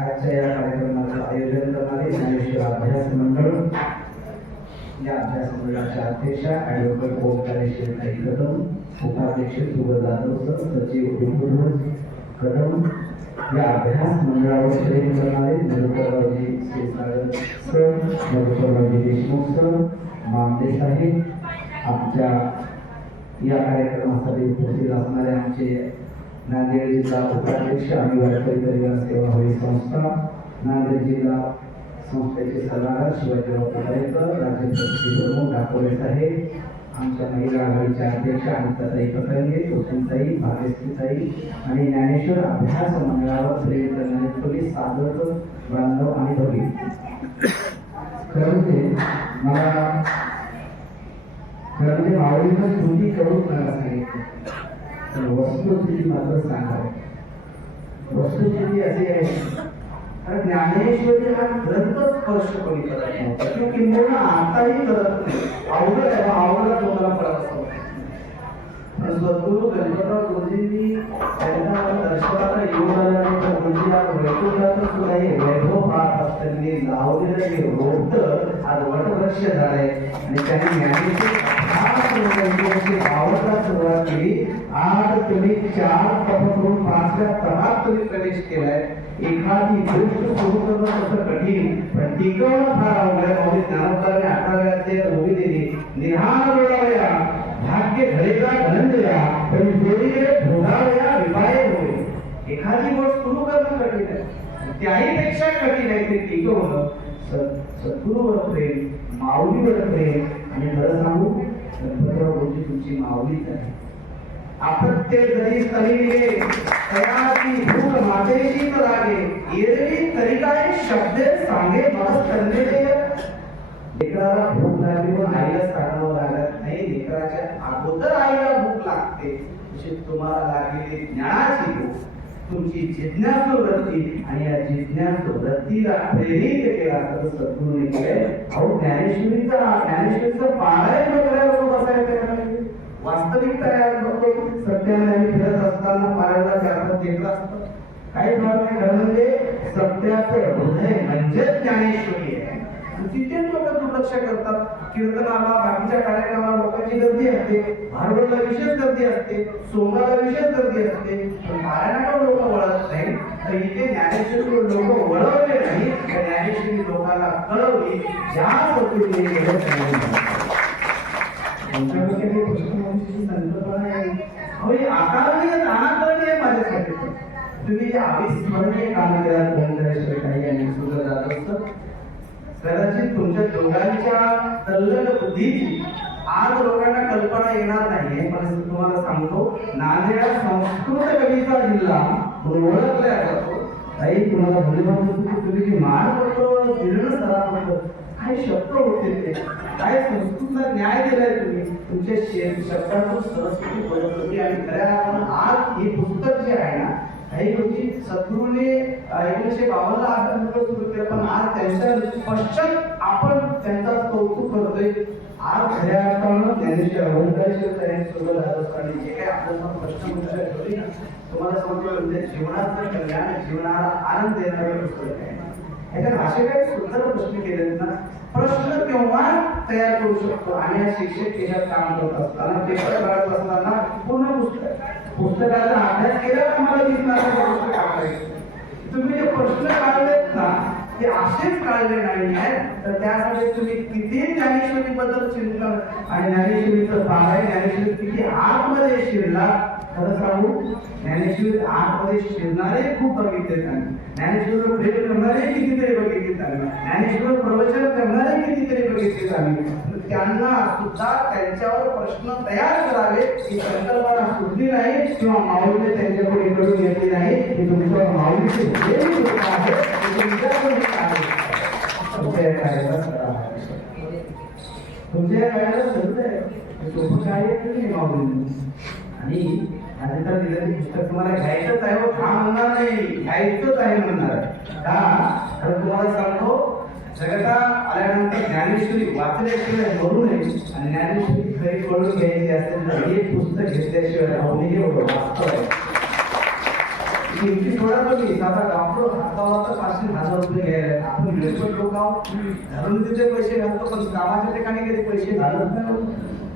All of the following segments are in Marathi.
आजच्या या कार्यक्रमाचं आयोजन करणारे ज्ञानेश्वर अभ्यास मंडळ या अभ्यास मंडळाच्या अध्यक्षा ॲडव्होकेट ओमकारेश्वर काही कदम उपाध्यक्ष सुगत जाधव सर सचिव विपुल कदम या अभ्यास मंडळावर प्रेम करणारे निरुपररावजी क्षीरसागर सर मधुकररावजी देशमुख सर मामदे साहेब आमच्या या कार्यक्रमासाठी उपस्थित असणारे आमचे नांदेड जिल्हा उपाध्यक्ष आणि वारकरी परिवार सेवा होळी संस्था नांदेड जिल्हा संस्थेचे सल्लागार शिवाजीराव पटायकर राज्य प्रमुख दाखवले साहेब आमच्या महिला आघाडीच्या अध्यक्ष अनिताताई पकरंगे कुसुमताई भाग्यश्रीताई आणि ज्ञानेश्वर अभ्यास मंडळावर प्रेरित करणारे पोलीस साधक बांधव आणि भगिनी खरं म्हणजे मला खरं म्हणजे मावळीनं कृती करून मला सांगितलं तर वस्तुस्थिती मात्र सांगावं वस्तुस्थिती अशी आहे कारण ज्ञानेश्वरी हा ग्रंथ स्पर्श कोणी करत नव्हता किंवा किंबहुना आताही करत नाही. अवघड आहे बा, तुम्हाला पडत असतो. सद्गुरु गणपतराव गुरुजींनी त्यांना दर्शनाला येऊन आल्यानंतर गुरुजी आज वैकुंठाचं सुद्धा हे वैभव पाहत असताना लावलेलं हे रोपट आज वटवृक्ष झालंय. आणि त्यांनी ज्ञानेश्वरी आवडता सुरुवात केली. आज तुम्ही चार पथ करून पाचव्या तहात तुम्ही प्रवेश केलाय. एखादी गोष्ट सुरू करणं कसं कठीण? पण टिकवणं फार अवघड. आहे म्हणजे ज्ञानोबाने अठराव्या अध्यायात उभी दिली. निहार डोळावया भाग्य घडेगा धनंजया पण जोडीने भोगावया विपाय होईल एखादी गोष्ट सुरू करणं कठीण आहे. त्याही पेक्षा कठीण आहे ते टिकवणं. सद- सद्गुरूवर प्रेम माऊलीवर प्रेम. आणि खरं सांगू गणपतराव तुमची माऊलीच आहे. अपत्य जरी तरीले तयाची मातेची लागे तरी काय? शब्द सांगे मला. लेकराला भूक लागली पण आईला सांगावं लागत नाही लेकराच्या अगोदर आईला भूक लागते. तशी तुम्हाला लागलेली ज्ञानाची भूक. तुमची जिज्ञासू वृत्ती आणि या जिज्ञासू वृत्तीला प्रेरित केला तर सद्गुरूने अहो ज्ञानेश्वरीचा ज्ञानेश्वरीचं पारायण बसायचं वास्तविकता या बघतो सत्याने फिरत असताना पारायणला चार घेतलं असत काही भाग नाही खरं म्हणजे सत्याचं हृदय म्हणजे ज्ञानेश्वरी आहे. तिथे लोक दुर्लक्ष करतात. कीर्तनाला बाकीच्या कार्यक्रमाला लोकांची गर्दी असते. भांडवलला विशेष गर्दी असते. सोंगाला विशेष गर्दी असते. पण पारायणाकडे लोक वळत नाही. तर इथे ज्ञानेश्वरी लोक वळवले नाही. तर ज्ञानेश्वरी लोकांना कळवली ज्या पद्धतीने गेलं संकल्पना आहे अहो हे आकारणीय नानाकरणीय माझ्यासाठी तुम्ही जे अविस्मरणीय काम केला काही जात असतं. कदाचित तुमच्या दोघांच्या तल्लड बुद्धीची आज लोकांना कल्पना येणार नाहीये. पण तुम्हाला सांगतो नांदेड संस्कृत कवीचा जिल्हा म्हणून ओळखला जातो. काही तुम्हाला भूमिभाव तुम्ही जी मान करतो जीर्ण सराव काय शब्द होते ते. काय संस्कृतचा न्याय दिलाय तुम्ही. तुमच्या शे- शब्दातून सरस्वती बोलत होती आणि खऱ्या अर्थानं आज हे पुस्तक जे आहे ना काही गोष्टी सद्गुरूने एकोणीसशे बावन्न अभ्यास सुरू केलं पण आज त्यांच्या पश्चात आपण त्यांचा कौतुक करतोय. आज खऱ्या अर्थानं ज्ञानेश्वर अवंताचे त्यांनी सुरू झालं असताना जे काही आपल्याला प्रश्न विचारले होते ना तुम्हाला समजलं म्हणजे जीवनाचं कल्याण जीवनाला आनंद देणारे पुस्तक आहे. ह्याच्यात असे काही सुंदर प्रश्न केले ना प्रश्न तेव्हा तयार करू शकतो? आणि या शिक्षक त्याच्यात काम करत असताना पेपर काढत असताना पूर्ण पुस्तक पुस्तकाचा अभ्यास केल्यावर आम्हाला दिसणार पुस्तक तुम्ही जे प्रश्न काढलेत ना ते असेच काढले नाही आहे तर त्यासाठी तुम्ही किती ज्ञानेश्वरी बद्दल चिंतन आणि ज्ञानेश्वरीचं पारायण ज्ञानेश्वरी किती आतमध्ये शिरला? खरं सांगू ज्ञानेश्वरी आतमध्ये शिरणारे खूप बघितले त्यांनी ज्ञानेश्वर प्रेम करणारे कितीतरी बघितले त्यांनी ज्ञानेश्वर प्रवचन करणारे कितीतरी बघितले त्यांनी त्यांना सुद्धा त्यांच्यावर प्रश्न तयार करावे. ही संकल्पना सुटली नाही किंवा माऊलीने त्यांच्याकडे कडून घेतली नाही. हे तुमच्या माऊलीचे आहे तुमच्या कार्याला आहे. तुमच्या आहे सोपं कार्य नाही माऊलीने. आणि तर दिलेलं पुस्तक तुम्हाला घ्यायचंच आहे हो. हा. म्हणणार नाही? घ्यायचंच आहे म्हणणार. का? तर तुम्हाला सांगतो जगता आल्यानंतर ज्ञानेश्वरी वाचल्याशिवाय मरू नये. आणि ज्ञानेश्वरी खरी कळून घ्यायची असेल तर हे पुस्तक घेतल्याशिवाय राहू नये एवढं वास्तव आहे किमती थोडा कमी आता डॉक्टर हातावर तर पाचशे हजार रुपये घ्यायला आपण वेळपट लोक आहोत. घरून तिथे पैसे घालतो पण कामाच्या ठिकाणी कधी पैसे घालत नाही.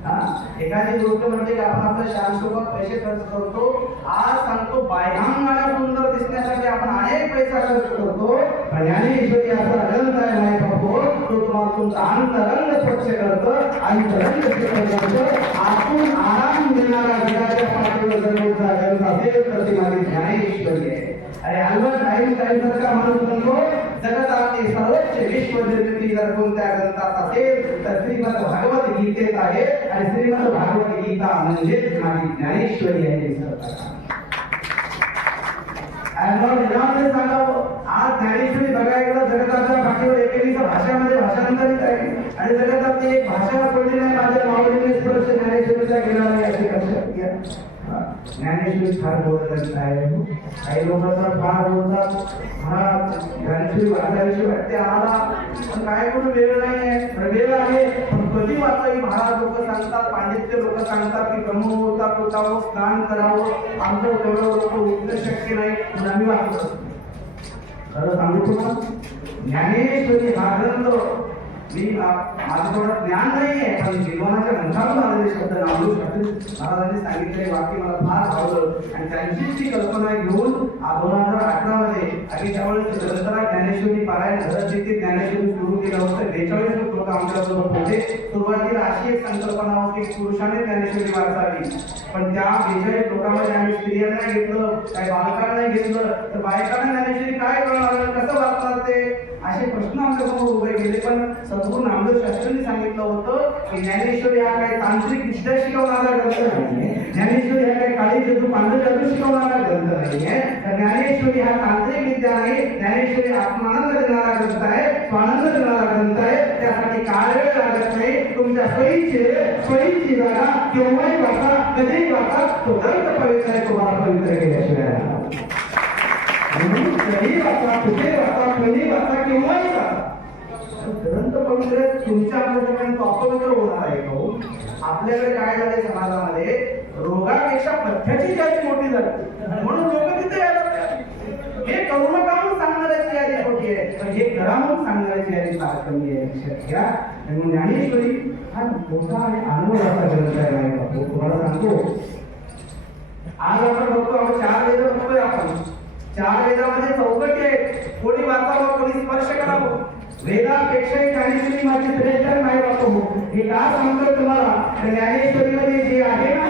एखादी गोष्ट म्हणजे की आपण आपल्या शाळेसोबत पैसे खर्च करतो. आज सांगतो बाह्यांगाला सुंदर दिसण्यासाठी आपण अनेक पैसा खर्च करतो. ज्ञानेश्वरी असा ग्रंथ आहे नाही बापू. तो तुम्हाला तुमचा अंतरंग स्वच्छ करतं अंतरंग स्वच्छ करतो. आतून आराम देणारा विराच्या पाठीवर जर तुमचा ग्रंथ असेल तर ती माझी ज्ञानेश्वरी आहे. अरे अल्बर्ट आईन्स्टाईन सारखा माणूस म्हणतो जगतातली सर्वोच्च विश्व निर्मिती जर कोणत्या ग्रंथात असेल तर श्रीमद भागवत गीतेत आहे. आणि श्रीमद भागवत गीता म्हणजेच माझी ज्ञानेश्वरी आहे सांगावं आज ज्ञानेश्वरी बघायला जगताच्या पाठीवर एकेरीच्या भाषामध्ये भाषांतरित आहे. आणि जगतात एक भाषा पडली नाही माझ्या माऊलीने स्पर्श ज्ञानेश्वरीचा गेला नाही असे लक्षात घ्या ज्ञानेश्वरी फार बोलत आहे काही लोक फार होता हा ज्ञानेश्वरी वाचायची वाटते आला पण काय करू वेळ नाही आहे. वेळ आहे. पण कधी वाचावी? महाराज लोक सांगतात पांडित्य लोक सांगतात की ब्रह्म होता पोटावं स्नान करावं. आमचं तेवढं लोक उठणं शक्य नाही. पण आम्ही वाचत. असतो खरं सांगू तुम्हाला? ज्ञानेश्वरी हा ग्रंथ मी माझं थोडं ज्ञान नाही आहे पण जीवनाच्या मुखातून आलेले शब्द नामदेव शास्त्री महाराजांनी सांगितलेले वाक्य मला फार आवडलं. आणि त्यांचीच ती कल्पना घेऊन दोन हजार अठरा मध्ये आणि त्यावेळेस ग्रंथरा ज्ञानेश्वरी पारायण घरात जिथे ज्ञानेश्वरी सुरू केलं होतं बेचाळीस लोक आमच्याबरोबर होते सुरुवातीला अशी एक संकल्पना होती पुरुषाने ज्ञानेश्वरी वाचावी पण त्या बेचाळीस लोकांमध्ये आम्ही स्त्रियांना घेतलं काही बालकांना घेतलं. तर बायकांना ज्ञानेश्वरी काय करणार कसं वाचणार ते? असे प्रश्न आमच्यासमोर उभे गेले पण सद्गुरू नामदेव शास्त्रींनी सांगितलं होतं. की ज्ञानेश्वर या काही तांत्रिक विद्या शिकवणारा ग्रंथ नाहीये. ज्ञानेश्वर हा काही काळी जदू पांढर जादू शिकवणारा ग्रंथ नाहीये. तर ज्ञानेश्वरी हा तांत्रिक विद्या नाही ज्ञानेश्वरी आत्मानंद देणारा ग्रंथ आहे स्वानंद देणारा ग्रंथ आहे. त्यासाठी काय वेळ लागत नाही. तुमच्या सोयीची सोयीची जागा केव्हाही वाचा कधीही वाचा तो दंत पवित्र आहे तुम्हाला पवित्र केल्याशिवाय म्हणून कधी वाचा कुठे वाचा कधी वाचा केव्हाही वाचा. ग्रंथ पवित्र तुमच्या आपल्याकडे अपवित्र होणार आहे तो हो? आपल्याकडे काय झाले समाजामध्ये? रोगापेक्षा पथ्याची जास्त मोठी झाली. म्हणून लोक तिथे यायला हे करू नका म्हणून सांगणाऱ्याची यादी छोटी आहे. पण हे करा म्हणून सांगणाऱ्याची यादी फार कमी आहे. लक्षात घ्या आणि ज्ञानेश्वरी हा मोठा आणि अनुभव असा ग्रंथ आहे माझ्या बापू. तुम्हाला सांगतो. आज आपण बघतो आपण चार वेद बघतोय आपण. चार वेदामध्ये चौकटी आहे. कोणी वाचावं कोणी स्पर्श करावं. वेदापेक्षाही ज्ञानेश्वरी माझी श्रेष्ठ नाही बापू हे का सांगतो तुम्हाला? ज्ञानेश्वरीमध्ये जे आहे ना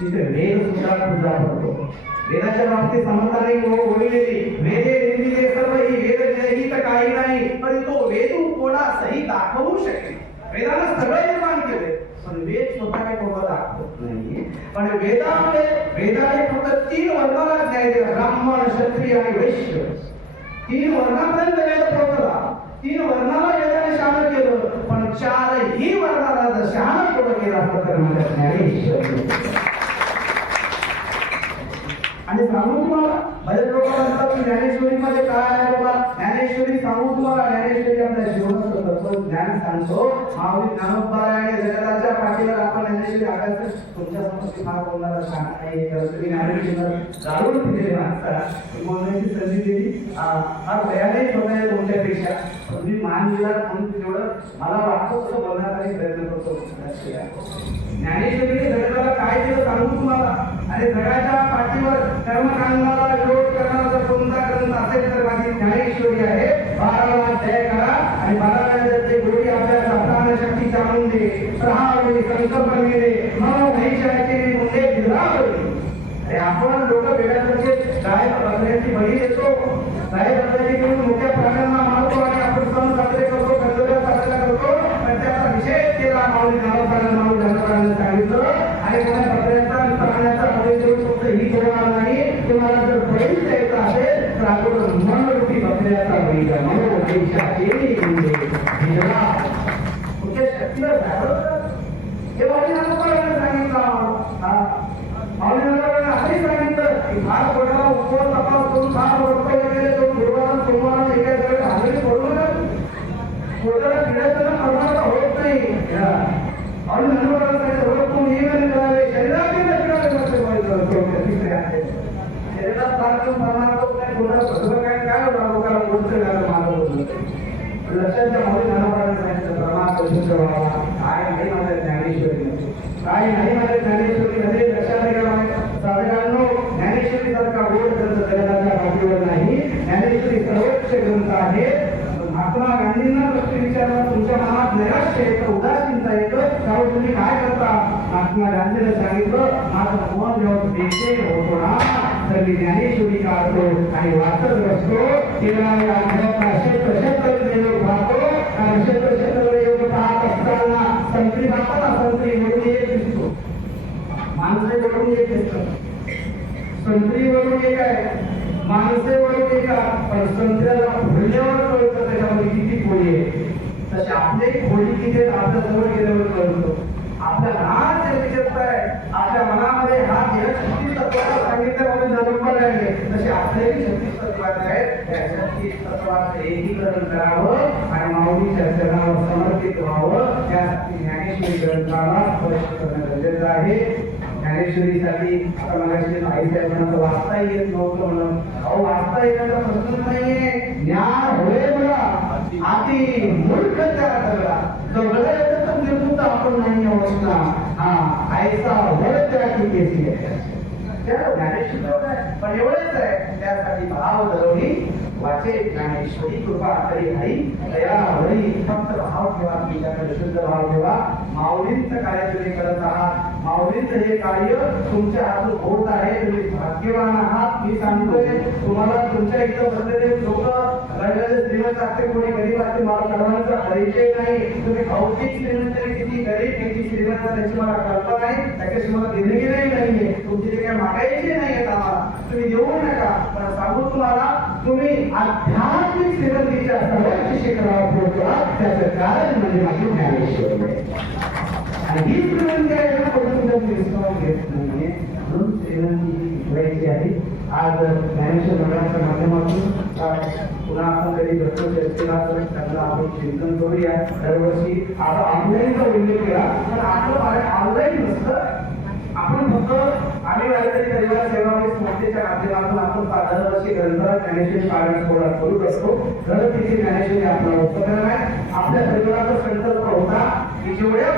तिथे वेद सुद्धा पूजा करतो. वेदाच्या बाबतीत समजताना ओळखलेली हो, वेदे निर्मिले सर्व ही वेद जयही काही नाही. पण तो वेदू कोणासही दाखवू शकेल. वेदानं सगळं निर्माण केले पण वेद स्वतः काही कोणाला दाखवत नाही. पण वेदामध्ये वेदाने फक्त तीन वर्गाला ज्ञान दिला. ब्राह्मण क्षत्रिय आणि वैश्य. तीन वर्णापर्यंत वेद पोहोचला. तीन वर्णाला वेदाने शान केलं. पण चारही वर्णाला जर शहाणा पुढे केला तर माझ्या ज्ञानेश्वर. आणि सांगू तुम्हाला बरेच लोक म्हणतात ज्ञानेश्वरी मध्ये काय आहे बाबा? ज्ञानेश्वरी सांगू तुम्हाला ज्ञानेश्वरी आपल्या जीवनाचं तत्व ज्ञान सांगतो माऊली ज्ञानोबारायणे जगताच्या पाठीवर आपण ज्ञानेश्वरी अभ्यास तुमच्यासमोर फार बोलणारा सांग नाही तर तुम्ही ज्ञानेश्वरीला जाणून दिलेले माणसाला बोलण्याची संधी दिली. फार भयानक होत आहे तुमच्यापेक्षा. पण तुम्ही मान दिला म्हणून तेवढं मला वाटतं तसं बोलण्यासाठी प्रयत्न करतो. लक्ष ज्ञानेश्वरीने जगताला काय दिलं सांगू तुम्हाला? आणि जगाच्या पाठीवर कर्मकांडाला विरोध करणारा जर कोणता ग्रंथ असेल तर माझी ज्ञानेश्वरी आहे बाराला जय करा आणि बाराला ते गोडी आपल्या प्राण शक्ती चामुंडे प्रहावली संकल्पनेने मनो भैशाचे मुंडे भिरावली अरे आपण लोक वेगळ्याचे गाय बसण्याची बळी देतो. गाय बसण्याची घेऊन मोठ्या प्राण्यांना मानतो आणि आपण सण साजरे करतो गणपत्या साजरा करतो. पण त्याचा विषय केला माऊली नावाचा माऊली धर्मकारांनी सांगितलं. आणि कोणा बकऱ्याचा आणि प्राण्याचा बळी देऊन फक्त ही करणार नाही तुम्हाला जर बळी द्यायचा असेल तर आपण मनरूपी बकऱ्याचा बळी द्या. म्हणून देशाचे मुंडे भिजवा. तुमच्या शक्तीला जागृत हे वाणी नामकारांनी सांगितलं हा माऊलींना असंही सांगितलं की फार कोणाला उपवास तपास करून फार वक्तव्य केले तो गुरुवार सोमवार एका सगळे भांडणी पडू नका पोटाला पिढ्याचं प्रमाणात होत नाही माऊली नंदुराला सांगितलं रोज तू नियमाने करावे शरीरात पिढावे नसते शरीरात फार आपण परमार्थ काय कोणा कसं काय काय होतं लोकांना बोलतोय ना माझं बोलतोय लक्षाच्या मध्ये धनपराने सांगितलं परमार्थ शुद्ध व्हावा काय नाही माझ्या ज्ञानेश्वरी. काय नाही माझ्या ज्ञानेश्वरी लक्षात घ्यावा ज्ञानेश्वरी सारखा गोड ग्रंथ जगताच्या पाठीवर नाही. ज्ञानेश्वरी सर्वोच्च ग्रंथ आहे. महात्मा गांधींना प्रश्न विचारला तुमच्या मनात नैराश्य येतं उदासीनता येतं त्यावेळी तुम्ही काय करता? महात्मा गांधीने सांगितलं माझं फोन जेव्हा होतो ना. तर मी ज्ञानेश्वरी काढतो आणि वाचत बसतो. तेव्हा या घरातला क्षेत्र क्षेत्र योग पाहतो. आणि क्षेत्र क्षेत्र योग पाहत असताना संत्री पाहताना संत्री म्हणून एक दिसतो. माणसे म्हणून एक दिसत संत्री म्हणून एक आहे. माणसे म्हणून एक पण संत्र्याला फुलल्यावर कळतं त्याच्यामध्ये किती खोली आहे तसे आपले खोली किती आपल्या जवळ गेल्यावर कळतो. आपल्या लहान त्याच्यात आपल्या मनामध्ये हा देह छत्तीस तत्वाला म्हणून जन्मले आहे तसे आपल्याही छत्तीस तत्वाचे आहेत. त्या छत्तीस तत्वाचं एकीकरण करावं आणि माऊलीच्या चरणावर समर्पित व्हावं. त्यासाठी ज्ञानेश्वरी ग्रंथाला स्पर्श करणं गरजेचं आहे. ज्ञानेश्वरीसाठी आता मगाशी आई साहेबांना तर वाचता येत नव्हतं म्हणून. अहो वाचता येण्याचा प्रश्न नाहीये. ज्ञान होय मला. अति मूर्ख त्या सगळा सगळं आपण नाही अवस्था ऐसा वड केसी त्याला ज्ञानेश्वर आहे पण एवढेच आहे त्यासाठी भाव दरवणी वाचे ज्ञानेश्वरी कृपा करी आई दया हरी फक्त भाव ठेवा तुमच्याकडे शुद्ध भाव ठेवा. माऊलींचं कार्य तुम्ही करत आहात भावनेच हे कार्य तुमच्या हातून होत आहे. तुम्ही भाग्यवान आहात. मी सांगतोय तुम्हाला तुमच्या इथं बसलेले लोक राहिलेले श्रीमंत असते कोणी गरीब असते मला कळवण्याचा परिचय नाही. तुम्ही भौतिक श्रीमंत किती गरीब किती श्रीमंत त्याची मला कल्पना नाही त्याच्याशी मला देणगीरही नाहीये. तुमची जे काही मागायची नाही आहेत आम्हाला तुम्ही देऊ नका. पण सांगू तुम्हाला तुम्ही आध्यात्मिक श्रीमंतीच्या सर्वोच्च शिखरावर पोहोचला त्याचं कारण म्हणजे माझी ज्ञानेश्वर. आणि ही श्रीमंती आहे ना विश्वास घेत नाहीये म्हणून आहे आज ज्ञानेश्वर मंडळाच्या माध्यमातून पुन्हा आपण कधी भेटतो चर्चेला त्यांना आपण चिंतन करूया दरवर्षी आता ऑनलाईनचा उल्लेख केला पण आपलं ऑनलाईन नसतं आपण फक्त आम्ही काहीतरी परिवार सेवा आणि संस्थेच्या माध्यमातून आपण दरवर्षी ग्रंथ ज्ञानेश्वरी पारायण सोहळा करू असतो तर तिथे ज्ञानेश्वरी आपला उपक्रम आहे आपल्या परिवाराचा संकल्प होता की जेवढ्या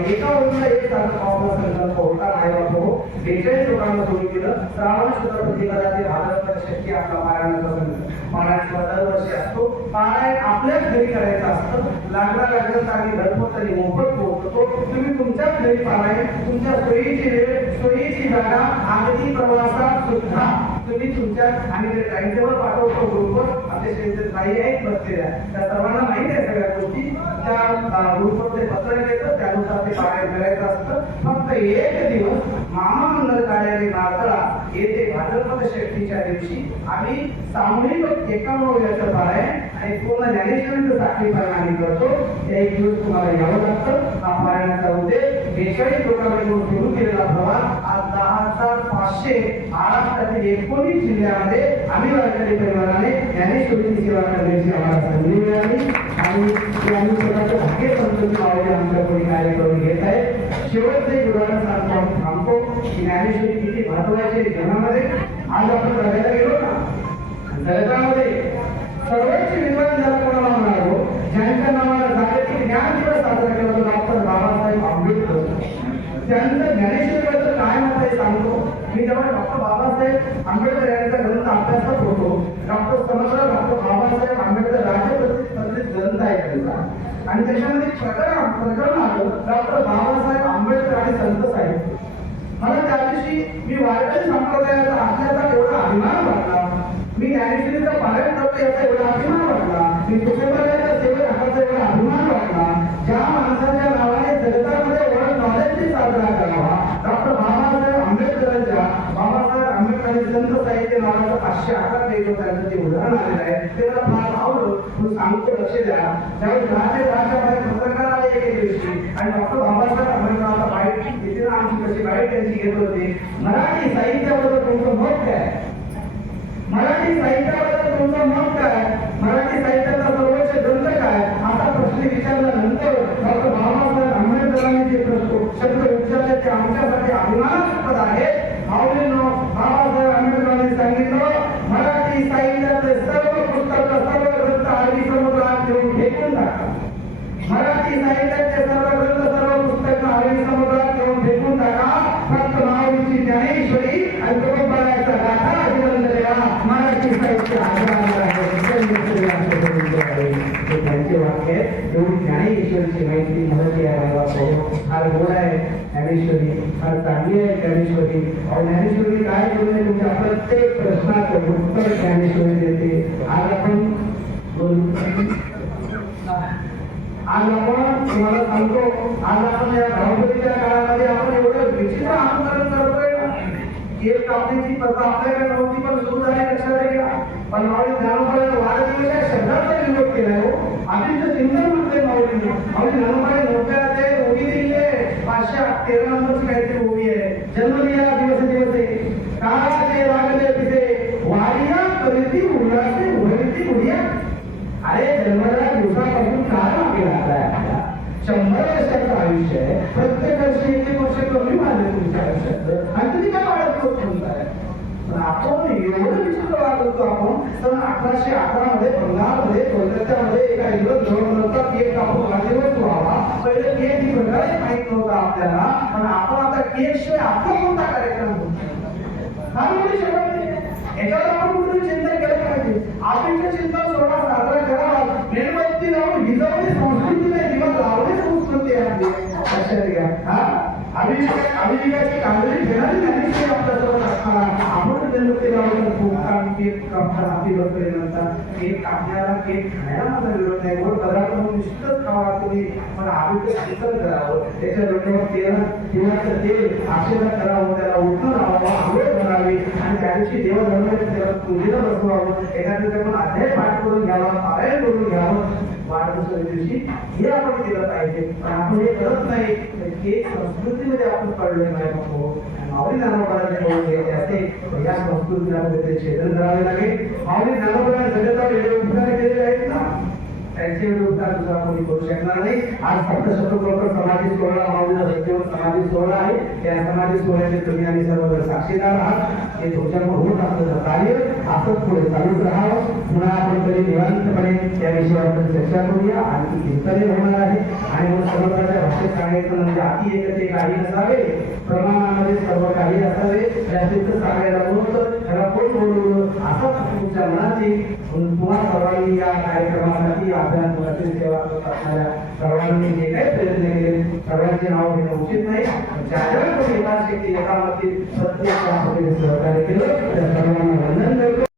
बोलल्या एका ओळीला एक सारखा व्हावा संकल्प होता नाही बाबा बेचाळीस लोकांना सुरू केलं श्रावण शुद्ध प्रतिपदाचे भाद्रपद षष्टी आपला पारायणाचा संकल्प पारायण सोहळा दरवर्षी असतो. पारायण आपल्याच घरी करायचं असतं. लागला लागलं तर आम्ही घरपोच आणि मोफत पोहोचतो. तुम्ही तुमच्याच घरी पारायण तुमच्या सोयीची वेळ सोयीची जागा अगदी प्रवासात सुद्धा तुम्ही तुमच्या आम्ही ते टाइम टेबल पाठवतो. ग्रुपवर आपले शेतकरी ताई आहेत बसलेल्या. त्या सर्वांना माहिती आहे सगळ्या गोष्टी. त्या ग्रुपवर ते पत्र येतं त्यानुसार ते पारायण करायचं असतं. फक्त एक दिवस मामा मंगल कार्यालय नारळा येथे भाद्रपद षष्टीच्या दिवशी आम्ही सामूहिक एकावन्न पारायण आणि पूर्ण ज्ञानेश्वरीचं साखळी आम्ही करतो. त्या एक दिवस तुम्हाला यावं लागतं. हा पारायणाचा उद्देश बेचाळीस लोकांकडून सुरू केलेला प्रवास आज दहा हजार पाचशे महाराष्ट्रातील एकोणीस जिल्ह्यामध्ये आम्ही वारकरी परिवाराने ज्ञानेश्वरीची सेवा करण्याची आम्हाला संधी मिळाली. आणि ते आम्ही स्वतःचं भाग्य समजून मावळे कोणी कार्य करून घेत आहे शेवटचं एक उदाहरण सांगतो आम्ही थांबतो. की ज्ञानेश्वरी किती महत्त्वाचे जगामध्ये? आज आपण जगायला गेलो ना जगामध्ये सर्वोच्च निर्माण ज्याला कोणाला म्हणालो ज्यांच्या नावाला जागतिक ज्ञान दिवस साजरा केला तो डॉक्टर बाबासाहेब आंबेडकर त्यांचं ज्ञानेश्वरीबद्दल काय मत आहे सांगतो. मी जेव्हा डॉक्टर बाबासाहेब आंबेडकर यांचा ग्रंथ अभ्यासत होतो डॉक्टर समजा डॉक्टर बाबासाहेब आंबेडकर राज्यपत्रित ग्रंथ आहे त्यांचा. आणि त्याच्यामध्ये प्रकरण प्रकरण आलं डॉक्टर बाबासाहेब आंबेडकर आणि संत साहेब. मला त्या दिवशी मी वारकरी संप्रदायाचा असल्याचा एवढा अभिमान वाटला. मी ज्ञानेश्वरीचा पालन करतो याचा एवढा अभिमान वाटला. मी कुटुंबाच्या सेवेत हाताचा एवढा अभिमान वाटला. ज्या माणसाच्या नावाने जगतामध्ये वर्ल्ड नॉलेजची साजरा करावा डॉक्टर बाबासाहेब आंबेडकरांच्या बाबासाहेब आंबेडकरांचे संत साहित्य असे पाचशे अकरा त्यांचं ते उदाहरण आलेलं आहे ते मला फार आवडलं. म्हणून सांगतो लक्ष द्या. त्यावेळी दहाचे दहाच्या पत्रकार आले एके दिवशी आणि डॉक्टर बाबासाहेब आंबेडकरांचा बाईट तिथे आमची कशी बाईट त्यांची घेत होते मराठी साहित्याबद्दल तुमचं मत काय? मराठी साहित्याबद्दल तुमचं मत काय? मराठी साहित्याचा माझा आधार आहे इतर आमच्या बरोबर आहे हे त्यांचे वाक्य आहे एवढी ज्ञानेश्वरीची माहिती महत्त्वी आहे मला फार गोड आहे ज्ञानेश्वरी फार चांगली आहे ज्ञानेश्वरी अहो ज्ञानेश्वरी काय बोलते तुमच्या प्रत्येक प्रश्नाचं उत्तर ज्ञानेश्वरी देते आज आपण आज आपण तुम्हाला सांगतो, आज आपण या धावपळीच्या काळामध्ये आपण एवढं विचित्र आंदोलन करतोय ना कापण्याची प्रथा आपल्याकडे नव्हती, पण सुरू झाली लक्षात का पण मावळी ज्ञानोबाने वाढदिवस शब्दाचा विरोध केलाय हो. अतिशय चिंतन म्हणते माऊली माऊली ज्ञानोबाने नव्हत्या ते उभी दिली आहे पाचशे तेरा नंबरची काहीतरी उभी आहे जन्म लिहा दिवस दिवसे काळाचे लागले तिथे वारिया करीती उल्हासे उडविती उडिया अरे जन्मल्या दिवसापासून काय मागे लागलाय आपला शंभर वर्षाचं आयुष्य आहे प्रत्येक वर्षी एक एक वर्ष कमी मारले तुमच्या आयुष्याचं आणि तुम्ही काय वाढत होत म्हणताय पण आपण एवढं करतो आपण. तर अठराशे अकरा मध्ये बंगालमध्ये कोलकात्यामध्ये एका इंग्रज गव्हर्नरचा केक कापून वाढदिवस व्हावा पहिले केक ही प्रकारे माहीत नव्हता आपल्याला. पण आपण आता केक शिवाय आपला कोणता कार्यक्रम होतो काय याच्यावर आपण कुठून चिंतन केलं पाहिजे. आपली चिंतन सोडा साजरा करावा मेणबत्ती लावून भिजवणे संस्कृती नाही किंवा लावणे संस्कृती आहे आपली लक्षात घ्या हा अभिषेक घेणारी आपल्यासोबत असताना आपण केक कापताना केक कापण्याला केक खाण्याला माझा विरोध नाही पदार्थ म्हणून निश्चितच खावा तुम्ही पण चिंतन करावं त्याच्या डोक्यावर तेल तेलाचं तेल करावं त्याला उठून लावावं आंघोळ करावी आणि त्या दिवशी देवधर्माच्या त्याला पूजेला बसवावं एखाद्या आपण अध्याय पाठ करून घ्यावा पारायण करून घ्यावं वाढदिवसाच्या दिवशी हे आपण केलं पाहिजे. पण आपण हे करत नाही. केक संस्कृतीमध्ये आपण पडलो नाही नको माऊली ज्ञानोबाराने करून घ्यायचे असते तर या संस्कृतीला कुठेतरी छेदन करावे लागेल माऊली ज्ञानोबाराने जगतावर वेगळे उपकार केलेले आहेत ना त्यांचे विरुद्ध दुसरा कोणी करू शकणार नाही. आज फक्त शतकोपर समाधी सोहळा माऊलीचा सत्यवर समाधी सोहळा आहे. त्या समाधी सोहळ्याचे तुम्ही आणि सर्व साक्षीदार आहात. हे तुमच्याकडून होत असलं कार्य. असंच पुढे चालूच राहावं. पुन्हा आपण तरी निवांतपणे त्या विषयावर चर्चा करूया. आणि चिंतने होणार आहे. आणि मग समर्थाच्या भाषेत सांगायचं म्हणजे अति एकते काही नसावे प्रमाणामध्ये सर्व काही असावे. जास्तीत सांगायला बोलतं त्याला कोण बोलवलं? असंच तुमच्या मनाची तुम्हाला सर्वांनी या कार्यक्रमासाठी आपल्या अभ्यास सेवा करत असणाऱ्या सर्वांनी जे काही प्रयत्न केले सर्वांचे नाव घेणं उचित नाही. ज्या ज्या कोणी यथाशक्ती यथामती प्रत्येक सहकार्य केलं त्या सर्वांना वंदन करतो.